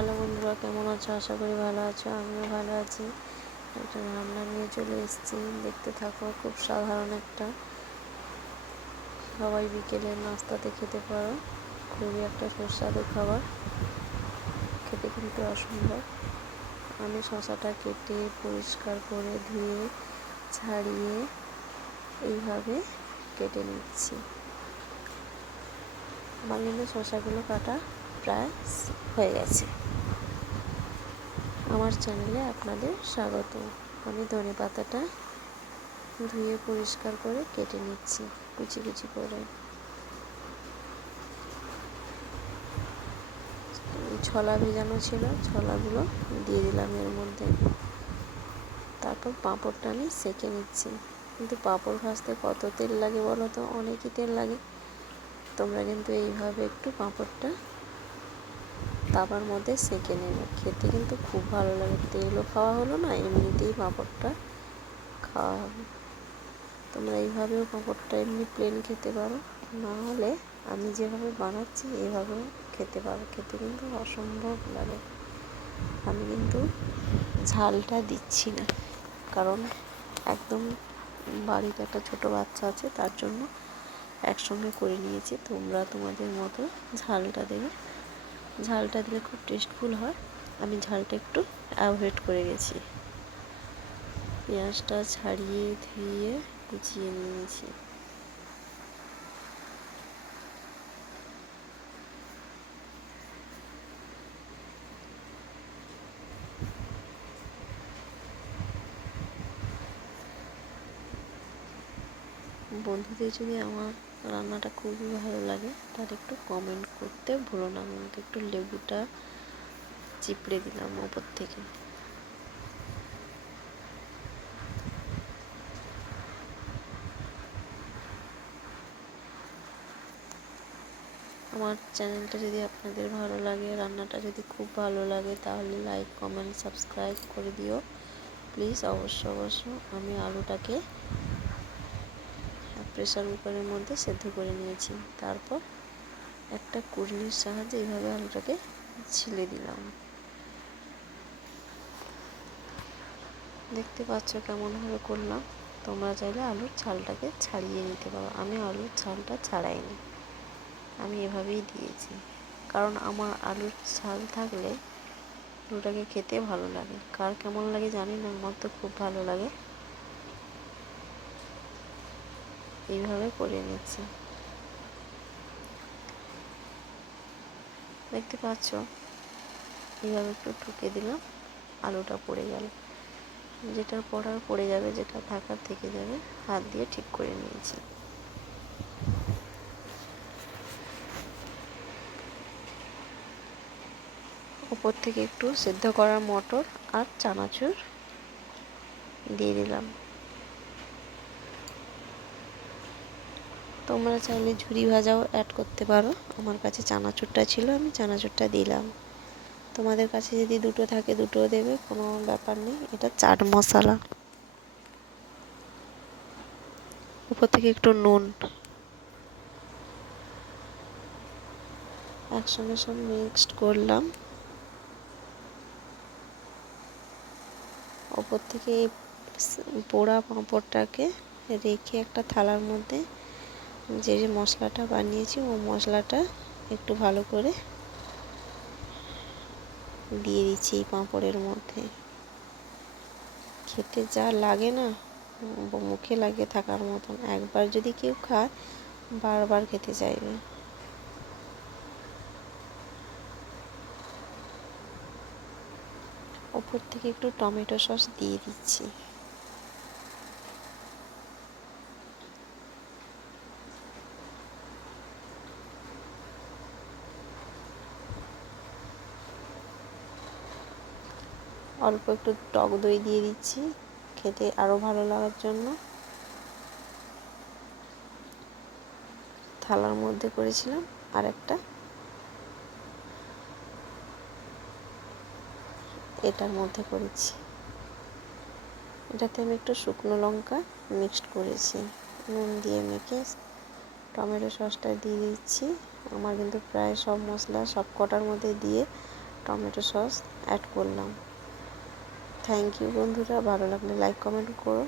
Hello বন্ধুরা, কেমন আছো? আশা করি ভালো আছো। আমিও ভালো আছি। একটা রান্না নিয়ে চলে এসেছি, দেখতে থাকো। খুব সাধারণ একটা, সবাই বিকেলে নাস্তাতে খেতে পারো। খুবই একটা সুস্বাদু খাবার, খেতে কিন্তু অসম্ভব। আমি শসাটা কেটে পরিষ্কার করে ধুয়ে ছাড়িয়ে এইভাবে কেটে নিচ্ছি। আমার কিন্তু শসাগুলো কাটা প্রায় হয়ে গেছে। আমার চ্যানেলে আপনাদের স্বাগত। আমি ধনেপাতাটা ধুয়ে পরিষ্কার করে কেটে নিচ্ছি কুচি কুচি করে। ছোলা ভেজানো ছিল, ছোলাগুলো দিয়ে দিলাম এর মধ্যে। তারপর পাঁপড়টা আমি সেঁকে নিচ্ছি। কিন্তু পাঁপড় ভাজতে কত তেল লাগে বলো তো? অনেকই তেল লাগে। তোমরা কিন্তু এইভাবে একটু পাঁপড়টা তাওয়ার মধ্যে সেঁকে নেবে, খেতে কিন্তু খুব ভালো লাগে। তেলও খাওয়া হলো না, এমনিতেই পাঁপড়টা খাওয়া হবে। তোমরা এইভাবেও পাঁপড়টা এমনি প্লেন খেতে পারো, না হলে আমি যেভাবে বানাচ্ছি এভাবেও খেতে পারো। খেতে কিন্তু অসম্ভব লাগে। আমি কিন্তু ঝালটা দিচ্ছি না, কারণ একদম বাড়িতে একটা ছোট বাচ্চা আছে, তার জন্য একসঙ্গে করে নিয়েছি। তোমরা তোমাদের মতো ঝালটা দেবে। ঝালটা দিলে খুব টেস্টফুল হয়। আমি ঝালটা একটু অ্যাভয়েড করে গেছি। পেঁয়াজটা ছাড়িয়ে ধুয়ে কুচিয়ে নিয়েছি। বন্ধুদের যদি আমার রান্নাটা খুবই ভালো লাগে, তাহলে একটু কমেন্ট করতে ভুলো না। আমি একটু লেবুটা চিপড়ে দিলাম ওপর থেকে। আমার চ্যানেলটা যদি আপনাদের ভালো লাগে, রান্নাটা যদি খুব ভালো লাগে, তাহলে লাইক, কমেন্ট, সাবস্ক্রাইব করে দিও প্লিজ। অবশ্য আমি আলুটাকে প্রেসার কুকারের মধ্যে সেদ্ধ করে নিয়েছি। তারপর একটা কুড়নির সাহায্যে এইভাবে আলুটাকে ছিলে দিলাম। দেখতে পাচ্ছ কেমনভাবে করলাম। তোমরা চাইলে আলুর ছালটাকে ছাড়িয়ে নিতে পারো। আমি আলুর ছালটা ছাড়াইনি, আমি এভাবেই দিয়েছি। কারণ আমার আলুর ছাল থাকলে আলুটাকে খেতে ভালো লাগে। কার কেমন লাগে জানি না, আমার তো খুব ভালো লাগে। এইভাবে করে নিচ্ছি। দেখতে পাচ্ছ, এইভাবে একটু ঠুকে দিলাম, আলুটা পড়ে গেল। যেটা পড়ার পড়ে যাবে, যেটা থাকার থেকে যাবে, হাত দিয়ে ঠিক করে নিয়েছি। উপর থেকে একটু সেদ্ধ করা মটর আর চানাচুর দিয়ে দিলাম। তোমরা চাইলে ঝুরি ভাজাও অ্যাড করতে পারো। আমার কাছে চানাচুরটা ছিল, আমি চানাচুরটা দিলাম। তোমাদের কাছে যদি দুটো থাকে দুটোও দেবে, কোনো ব্যাপার নেই। এটা চাট মশলা। উপর থেকে একটু নুন। একসঙ্গে সব মিক্সড করলাম। ওপর থেকে পোড়া পাঁপড়টাকে রেখে একটা থালার মধ্যে যে মশলাটা বানিয়েছি, ও মশলাটা একটু ভালো করে দিয়ে দিচ্ছি এই পাঁপড়ের মধ্যে। খেতে যা লাগে না, মুখে লাগে থাকার মতন। একবার যদি কেউ খায়, বারবার খেতে চাইবে। ওপর থেকে একটু টমেটো সস দিয়ে দিচ্ছি। অল্প একটু টক দই দিয়ে দিচ্ছি, খেতে আরও ভালো লাগার জন্য। থালার মধ্যে করেছিলাম, আর একটা এটার মধ্যে করেছি। এটাতে আমি একটু শুকনো লঙ্কা মিক্সড করেছি, নুন দিয়ে মেখে টমেটো সসটা দিয়ে দিচ্ছি। আমার কিন্তু প্রায় সব মশলা সব কটার মধ্যে দিয়ে টমেটো সস অ্যাড করলাম। থ্যাংক ইউ বন্ধুরা, ভালো লাগলে লাইক কমেন্ট করো।